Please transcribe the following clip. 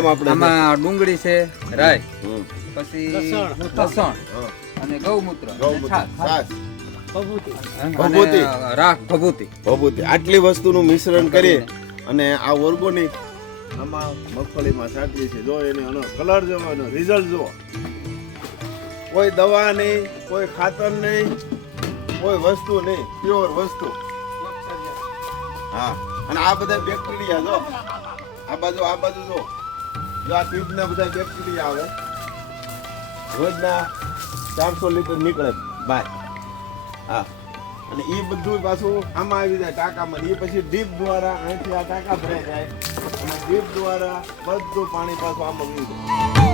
આમ આપણે આમાં ડુંગળી છે, રાઈ, પછી લસણ અને ગૌમૂત્ર અને છાશ. ભભૂતિ. રાખ ભભૂતિ. આટલી વસ્તુનું મિશ્રણ કરી અને આ ઓર્ગોનિક આમાં મગફળીમાં છાંટીએ છીએ. જો એનો કલર જો, એનો રિઝલ્ટ જો. કોઈ દવા નહીં, કોઈ ખાતર નહીં, કોઈ વસ્તુ નહીં, પ્યોર વસ્તુ. હા, અને આ બધા બેક્ટેરિયા જો, આ બાજુ જો, આ ટ્યુબના બધા બેક્ટેરિયા આવે. રોજના 400 લીટર નીકળે બહાર. હા, અને એ બધું પાછું આમાં આવી જાય ટાંકામાં. એ પછી ડીપ દ્વારા અહીંથી આ ટાંકા ભરાઈ જાય અને ડીપ દ્વારા બધું પાણી પાછું આમાં આવી જાય.